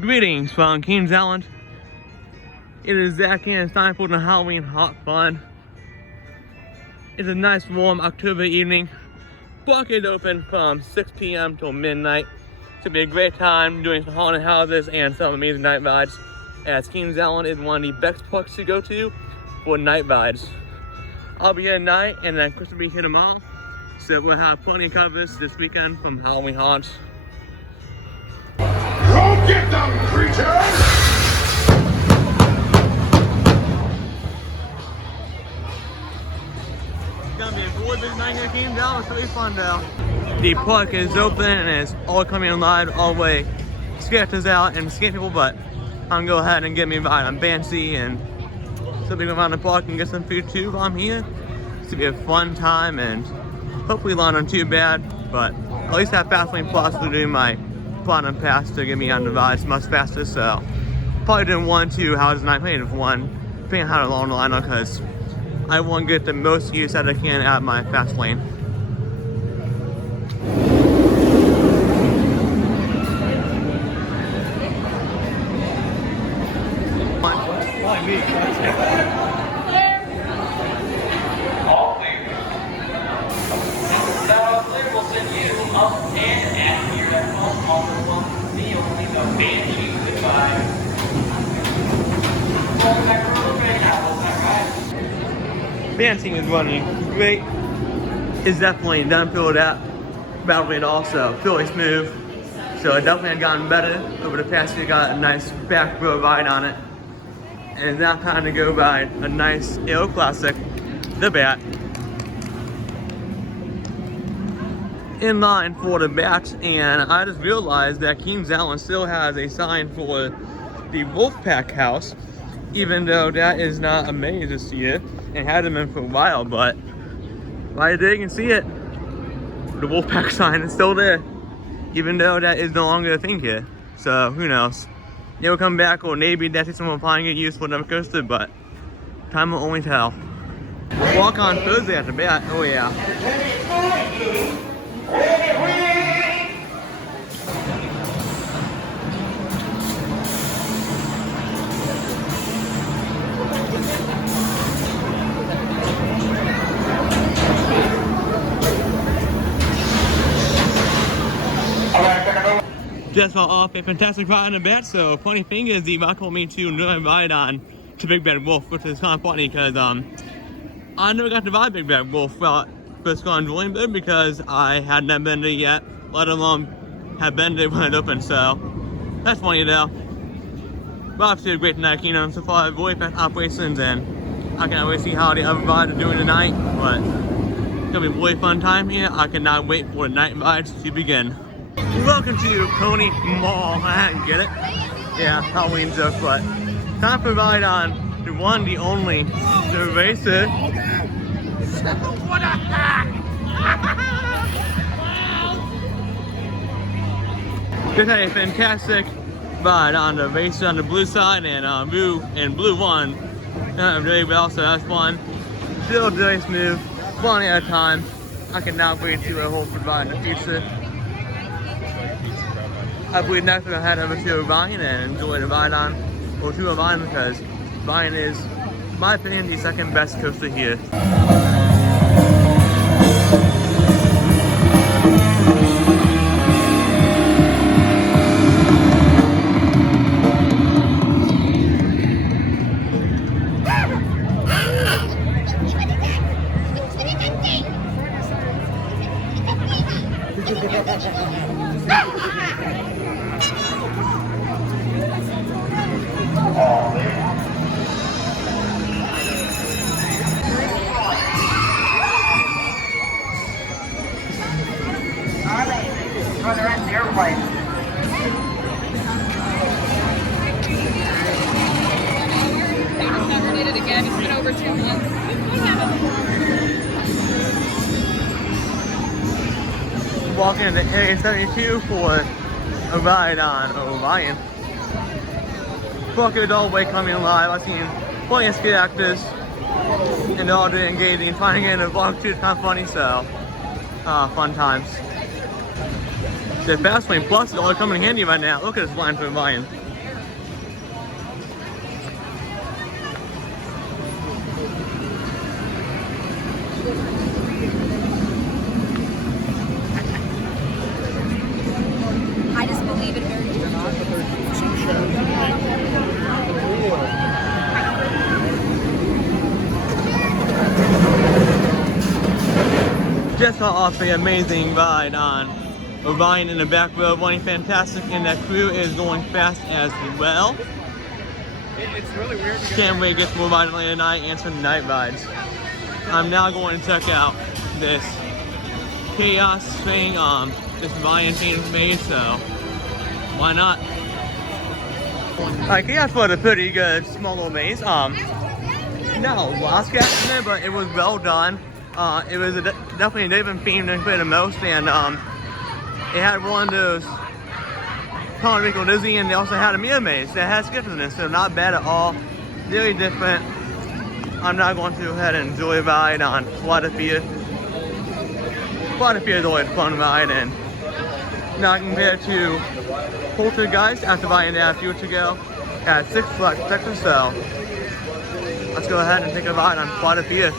Greetings from Kings Island. It is Zach and it's time for the Halloween hot fun. It's a nice warm October evening. Park is open from 6 p.m. till midnight. It's gonna be a great time doing some haunted houses and some amazing night rides, as Kings Island is one of the best parks to go to for night rides. I'll be here tonight and then Chris will be here tomorrow. So we'll have plenty of covers this weekend from Halloween haunts. Go get them, creatures! It's gonna be a really big night here, Kings Island. It's gonna be fun though. The park is open and it's all coming alive all the way. Sketches out and scare people, but I'm gonna go ahead and get me a ride on Banshee and something around the park and get some food too while I'm here. It's gonna be a fun time and hopefully not on too bad, but at least have Fastlane Plus to do my platinum pass to get me on the rides much faster. So probably doing 1-2 houses a night, maybe just one, depending on how long the line up, because I want to get the most use that I can out of my fast lane. Banshee is running great. It's definitely done filled out battle rate also really smooth. So it definitely had gotten better over the past year. Got a nice back row ride on it. And it's now time to go ride a nice Aero Classic, the Bat. In line for the Bat, and I just realized that Kings Island still has a sign for the Wolfpack House, even though that is not a maze this year. It hasn't been for a while, but right there you can see it. The Wolfpack sign is still there, even though that is no longer a thing here. So who knows? It will come back, or maybe that's someone applying it used for another coaster, but time will only tell. Walk on Thursday at the Bat. Oh yeah. Just got off a fantastic ride on the Bat, so funny thing is the rock told me to never ride on to Big Bad Wolf, which is kind of funny because I never got to ride Big Bad Wolf first got on Diamondback because I had not been there yet, let alone have been there when it opened, so that's funny though. But obviously a great night, so far really fast operations, and I cannot wait to see how the other rides are doing tonight, but it's gonna be a really fun time here. I cannot wait for the night rides to begin. Welcome to Coney Mall. I didn't get it. Yeah, Halloween joke, but time to ride on the one, the only, the Racer. What a hack! Just had a fantastic ride on the Racer on the blue side and blue won really well, so that's fun. Still really smooth, fun at a time. I cannot wait to a whole food ride in the future. I believe next we're gonna head over to Ryan and enjoy the ride on, or to Ryan, because Ryan is, in my opinion, the second best coaster here. For the rest of the airplane. Never did it again. It's been over 2 months. Walking into Area 72 for a ride on Orion. Bucket all the way coming alive. I've seen plenty of skate actors and they're all doing engaging and finding it in a vlog too. It's kind of funny, so fun times. The Fast Lane Plus is only coming in handy right now. Look at this line for buying. I just believe in Just got off the amazing ride on Orion in the back row, running fantastic, and that crew is going fast as well. It's really weird. Can't wait to get more riding later tonight and some night rides. I'm now going to check out this chaos thing, this Ryan thing made, so why not? Chaos was a pretty good small little maze. No lost gas in it, but it was well done. It was definitely a different theme than the most, and it had one of those Puerto Rico Disney, and they also had a meal maze that had skips in it, so not bad at all. Really different. I'm now going to go ahead and enjoy a ride on quite a few. Quite a few is always a fun ride, and now compared to Poltergeist after buying that a few weeks ago at Six Flags Texas, so let's go ahead and take a ride on quite a few.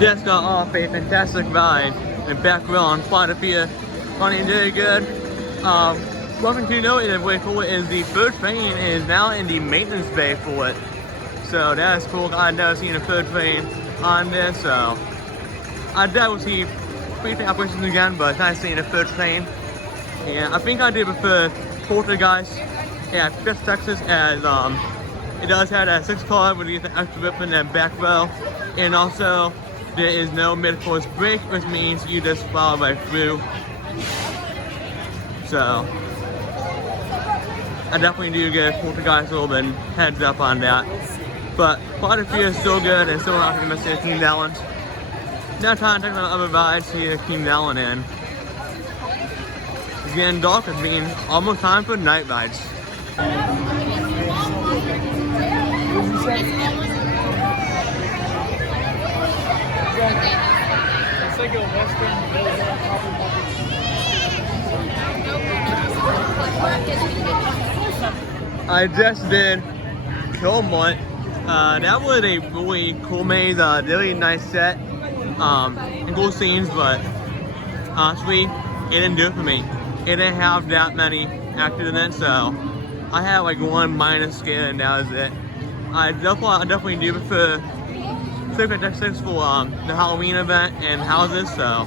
Just got off a fantastic ride in the back row on quite a few. Funny and very good. One thing to note is way cool is the third train is now in the maintenance bay for it. So that is cool. I've never seen a third train on this, so I doubt we'll see three train operations again, but it's nice seeing a third train. And I think I do prefer Poltergeist at Fifth Texas, as it does have that 6 car where you get the extra rip in that back row, and also there is no mid-course break, which means you just follow right through. So I definitely do give Poltergeist a little bit heads up on that. But quite a few is still good, and still not going to miss the King Allen. Now trying to take on other rides to get King Allen in. It's getting dark, it's being almost time for night rides. It's like a western I just did Kilmont. That was a really cool maze, really nice set, and cool scenes, but honestly, it didn't do it for me. It didn't have that many actors in it, so I had like one minus scale, and that was it. I definitely do prefer Six for the Halloween event and houses, so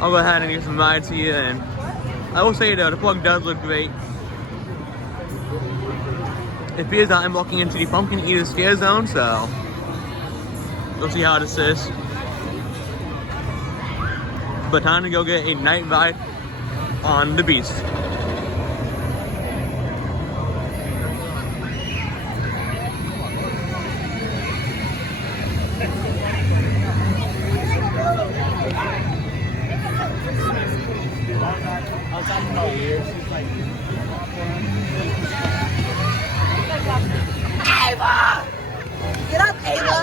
I'll go ahead and get some rides here, and I will say though, the plug does look great. It appears that I'm walking into the Pumpkin Eater Scare Zone, so we'll see how this is. But time to go get a night ride on the Beast. Ava! Get up, Ava!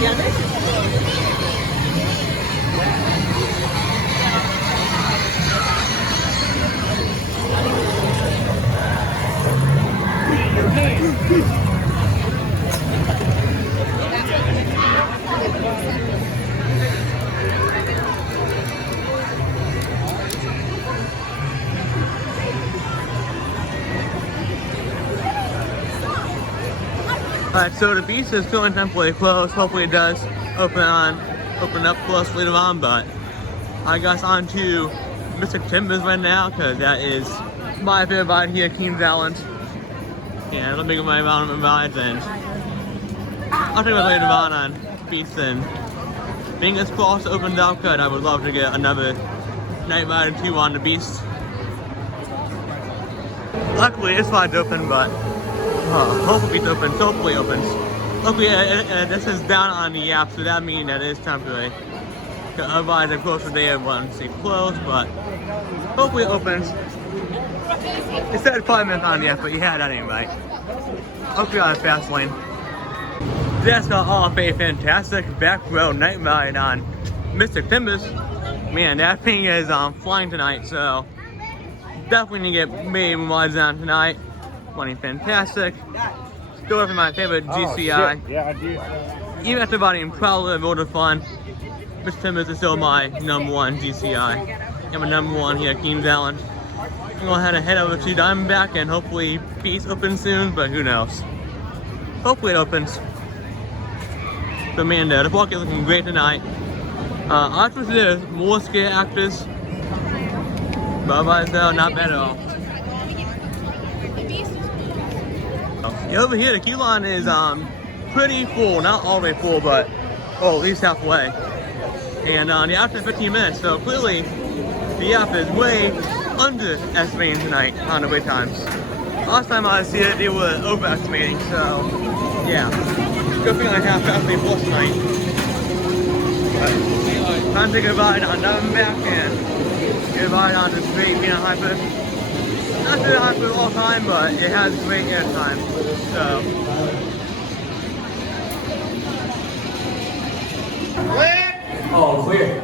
Get up. Alright, so the Beast is still temporarily closed. Hopefully it does open up for us later on, but I guess on to Mr. Timbers right now, because that is my favorite ride here at Kings Island. And let me get my environment rides, and I'll take my later ride on Beast, and fingers crossed opened up, because I would love to get another night ride or two on the Beast. Luckily, this ride's open, but hopefully it's open. Hopefully it opens. Luckily, this is down on the app, so that means that it is temporary. Otherwise, of course, they have one say closed, but hopefully it opens. It said 5 minutes on the app, but yeah, that ain't right. Hopefully on a fast lane. That's got off a fantastic back row night ride on Mystic Timbers. Man, that thing is flying tonight, so definitely need to get maybe rides on tonight. Running fantastic. Still for my favorite GCI. Yeah, I do. Even after riding Prowler and Road Fun, Mr. Timbers is still my #1 GCI. I'm a #1 here at Kings Island. I'm gonna head over to Diamondback and hopefully Beast opens soon, but who knows. Hopefully it opens. But man, the park is looking great tonight. Actors there's more scare actors, but otherwise though, not bad at all. Over here, the queue line is pretty full, not all the way full, but at least halfway. And the after 15 minutes, so clearly the app is way underestimating tonight on the wait times. Last time I see it, they were overestimating, so yeah. Good thing I have fastly plus tonight. But time to take a ride on Diamondback and get a ride on this great being hyper. Not very hyper all the time, but it has great air time. So all clear.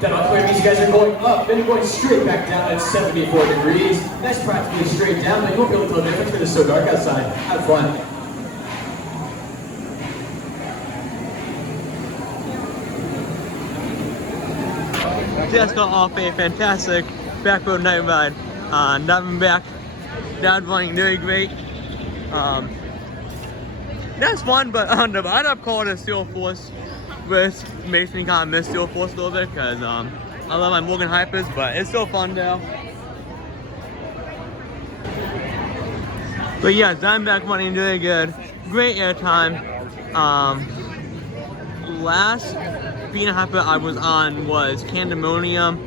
That all clear means you guys are going up, then you're going straight back down at 74 degrees. That's practically straight down, but you won't be able to tell the difference because it's so dark outside. Have fun. just got off a fantastic back road night ride on Diamondback. Dad's running very great. That's fun, but on the ride up called a Steel Force, which makes me kind of miss Steel Force a little bit because I love my Morgan Hypers, but it's still fun though. But yeah, Diamondback running really good. Great airtime. Last Bean Hyper I was on was Candemonium,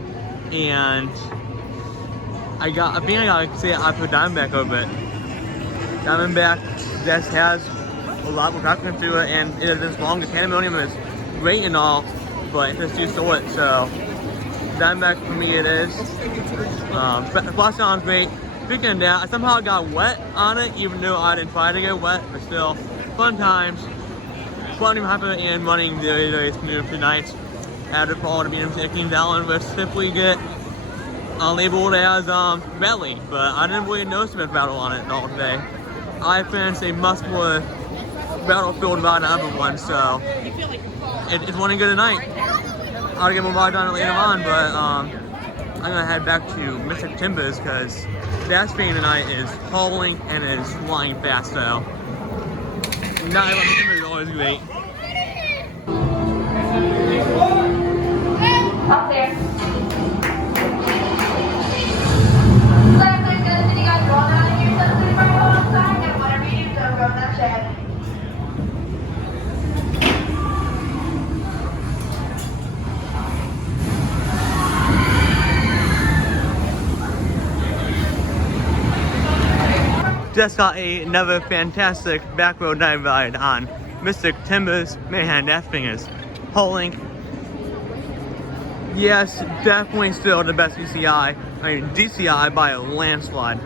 and I think I gotta say I put Diamondback over it. Diamondback just has a lot more confidence to it, and it is longer. Candemonium is great and all, but it's just too short, so Diamondback for me it is. Flash sounds great. Speaking of that, I somehow got wet on it, even though I didn't try to get wet, but still, fun times. Fun Hyper and running very, very smooth tonight. After fall to be in Kings Island, which simply get labeled as rally, but I didn't really notice much battle on it all day. I finished a much more battlefield ride than the other one, so it's running good tonight. I'll get more rides on it later on, but I'm gonna head back to Mr. Timbers because that speed tonight is hauling and is flying fast, so not Mr. Timbers is always great. Up there. Left leg good, so you guys roll down in here, so the right alongside, and whatever you do, don't go in that shed. Just got another fantastic back road night ride on Mr. Timbers. Man, that thing is hauling. Yes, definitely still the best DCI by a landslide.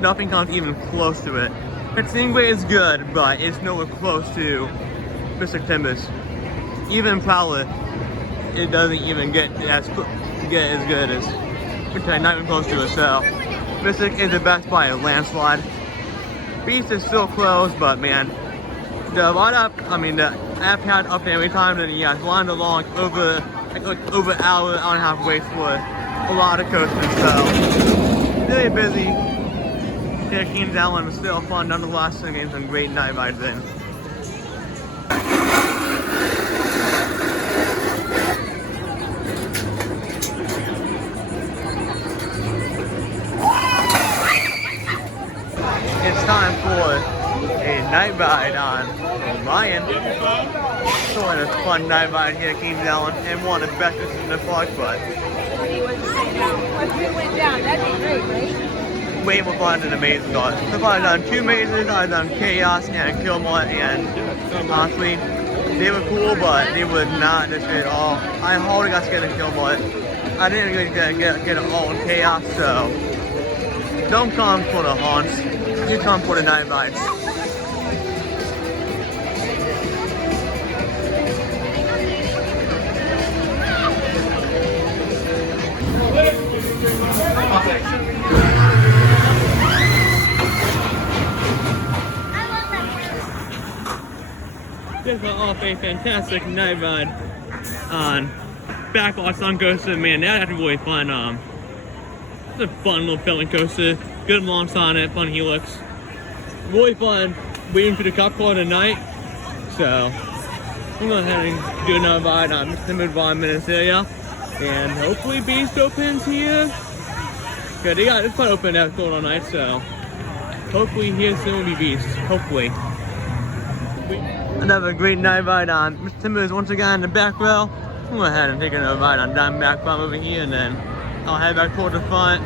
Nothing comes even close to it. Its Stingray is good, but it's nowhere close to Mr. Timbers. Even Prowler, it doesn't even get as good as not even close to it. So, Mystic is the best by a landslide. Beast is still close, but man, the ride up, the app had up there every time, and yeah, it's lined along over over an hour and a half wait for a lot of coasters, so really busy. Yeah, Kings Island was still fun nonetheless, and getting some great night rides in. time for a night ride on Lion. So a fun night ride here at Kings Island and one of the best in the park, but What went down? That'd be great, right? way more fun and amazing though. So I've done 2 mazes, I've done Chaos and Killmore, and honestly, they were cool, but they were not this good at all. I hardly got scared of Killmore. I didn't really get it all in Chaos, so don't come for the haunts, you come for the night rides. This was off a fantastic night ride on Backwatch Sun Coaster. Man, that was really fun. It's a fun little filling coaster. Good launch on it, fun helix. Really fun waiting for the cup call tonight. So, I'm going to go ahead and do another ride on Mr. Mid-Environment area. And hopefully Beast opens here. Good, they got it's fun open that going all night, so hopefully here soon will be Beast. Hopefully. Another great night ride on Mr. Timber is once again in the back row. I'm going to go ahead and take another ride on Diamondback from over here, and then I'll head back toward the front,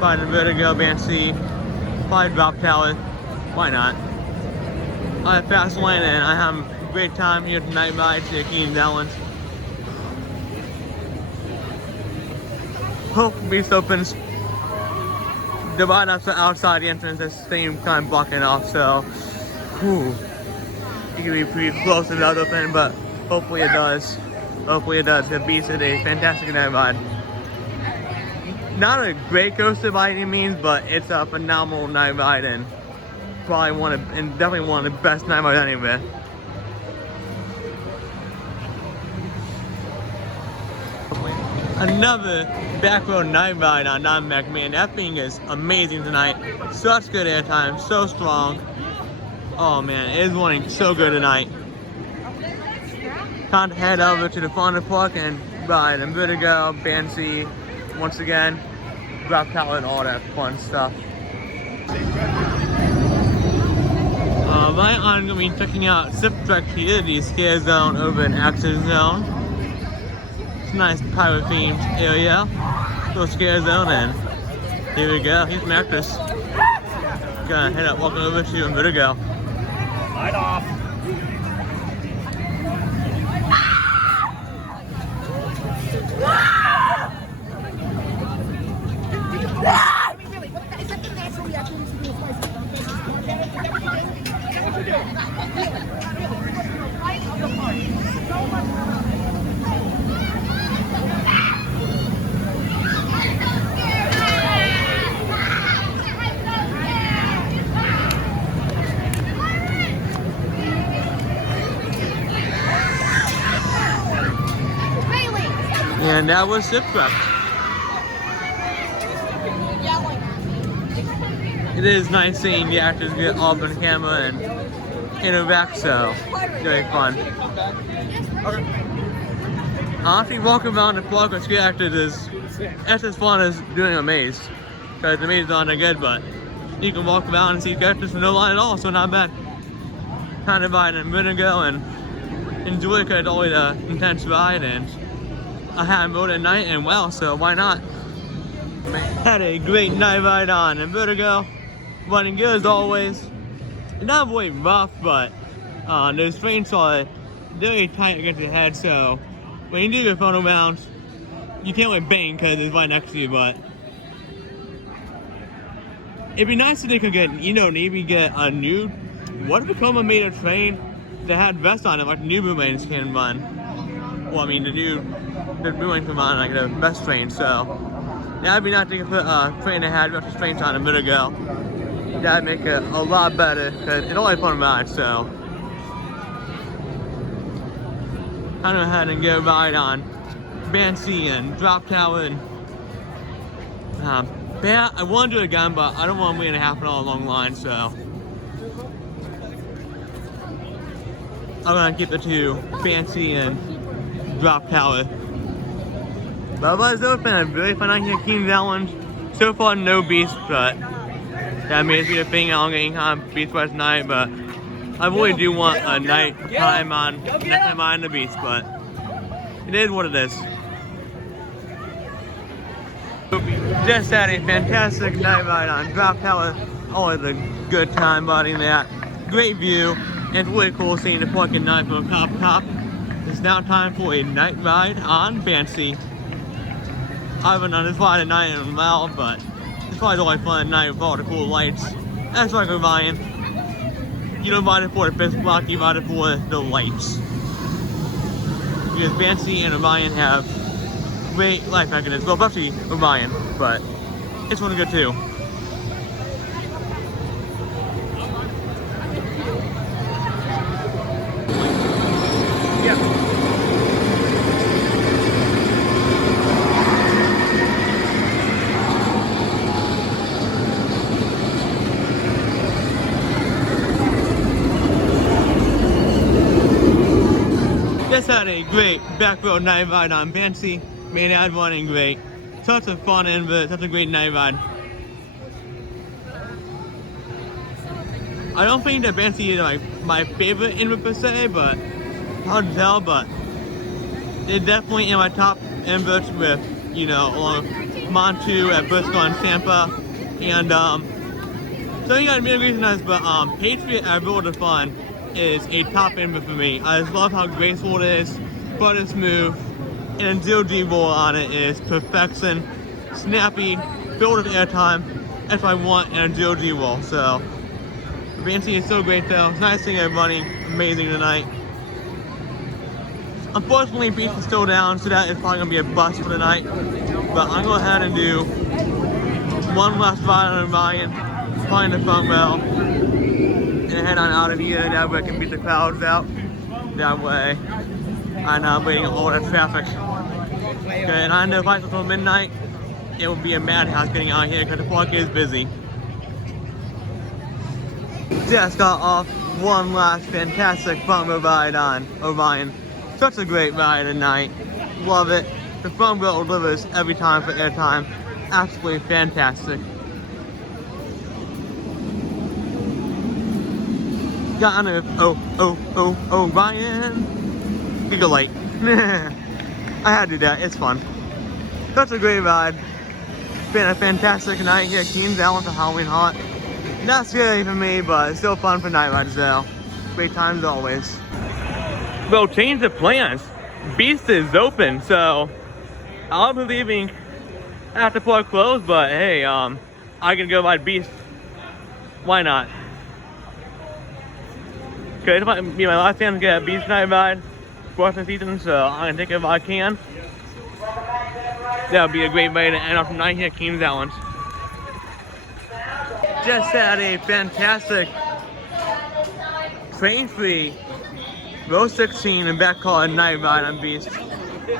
find the Vertigo, Banshee, probably Drop Tower. Why not? I have fast lane, and I have a great time here tonight ride to Kings Island. Hope Beast opens. The ride outside the entrance is the same time blocking off, so whew. It can be pretty close to that open, but hopefully it does. Hopefully it does. The Beast is a fantastic night ride. Not a great coaster by any means, but it's a phenomenal night ride and probably definitely one of the best night rides anywhere. Another back road night ride on Diamondback. Man, that thing is amazing tonight. Such good airtime, so strong. Oh man, it is running so good tonight. Time to head over to the front of the park and ride in Vertigo, Banshee, once again, Drop Tower and all that fun stuff. Right, I'm going to be checking out Zip Trek here, the scare zone over in Access Zone. It's a nice pirate themed area, little scare zone, and here we go, here's some actors. Gonna head up, walking over to Vertigo. Light off. And that was Zip Trek. It is nice seeing the actors get off on camera and interact, so very fun. Honestly, walking around the park with scare actors is as fun as doing a maze. Because the maze is not that good, but you can walk around and see characters with no line at all, so not bad. Kind of ride in Vertigo and enjoy it because it's always an intense ride, and I hadn't rode at night and well, so why not? Had a great night ride on in Vertigo. Running good as always. Not really rough, but those trains are very tight against your head, so when you do your photo bounce, you can't really bang because it's right next to you, but it'd be nice if they could get, maybe get a new, what if Tacoma made a train that had vests on it like the new boomerangs can run? Well, I mean, the boomerang can run like the vest train, so that'd be nice to put a train that had vest trains on a minute ago. That'd make it a lot better because it's only fun to ride, so I'm gonna go ahead and go ride on Banshee and Drop Tower and I want to do it again, but I don't want to wait a half an hour long line, so I'm gonna keep the two, Banshee and Drop Tower. But otherwise, it's been a really fun night here at Kings Island. So far, no beast, but that may be a thing on getting on Beast West night, but I really do want a night time on next time on the beach, but it is what it is. Just had a fantastic night ride on Drop Tower. Always a good time riding that. Great view. It's really cool seeing the park at night from top. It's now time for a night ride on Fancy. I haven't done this ride at night in a while, but this ride's always fun at night with all the cool lights. That's like Orion. You don't ride it for the fifth block, you ride it for the lights. Because Fancy and Orion have great life mechanisms. Well, especially Orion, but it's one good too. Just had a great back road night ride on Fancy. Man, I had one and great. Such a fun invert, such a great night ride. I don't think that Fancy is like my favorite invert per se, but hard to tell, but it's definitely in my top inverts with, you know, along with Montu at Briscoe and Tampa. And so you got many reasons, but Patriot at Road of Fun is a top invert for me. I just love how graceful it is, butter smooth, and 0G roll on it is perfection, snappy, filled with airtime. That's what I want in a 0G roll. So Fancy is so great though. It's nice seeing everybody. Amazing tonight. Unfortunately, Beach is still down, so that is probably gonna be a bust for the night. But I'm gonna go ahead and do one last ride on Orion, find the front rail, and head on out of here. That way I can beat the crowds out. That way I'm not waiting on all that traffic. Okay, and I know if I go till midnight, it will be a madhouse getting out here because the park is busy. Just got off one last fantastic front row ride on Orion. Such a great ride tonight. Love it. The front row delivers every time for airtime. Absolutely fantastic. Got on a Orion. Giga Light. I had to do that. It's fun. Such a great ride. It's been a fantastic night here at Keen's Allen for Halloween Haunt. Not scary for me, but it's still fun for night rides though. Great times always. Well, change of plans. Beast is open, so I'll be leaving after park closed, but hey, I can go ride Beast. Why not? Okay, this might be my last chance to get a Beast night ride for the season, so I'm gonna take it if I can. That would be a great way to end off the night here at Keen's Allen. Just had a fantastic train-free row 16 and back car night ride on Beast.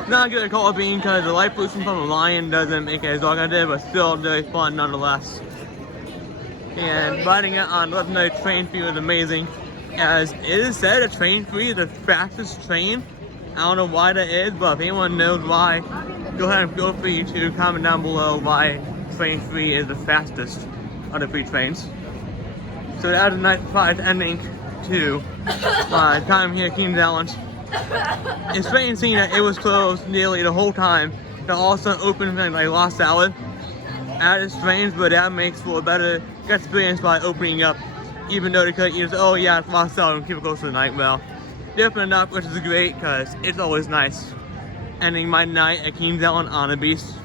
Not a good call being because the light pollution from the Lion doesn't make it as long as I did, but still very fun nonetheless. And riding it on legendary train free was amazing. As it is said, a train free is the fastest train. I don't know why that is, but if anyone knows why, go ahead and feel free to comment down below why train free is the fastest of the free trains. So that was a nice surprise ending to my time here at Keen's Allen. It's strange seeing that it was closed nearly the whole time, but also open and like lost hour. That is strange, but that makes for a better experience by opening up, even though they could either say, oh yeah, it's lost hour and keep it close to the night. Well, they opened up, which is great because it's always nice ending my night at Keen's Allen on a Beast.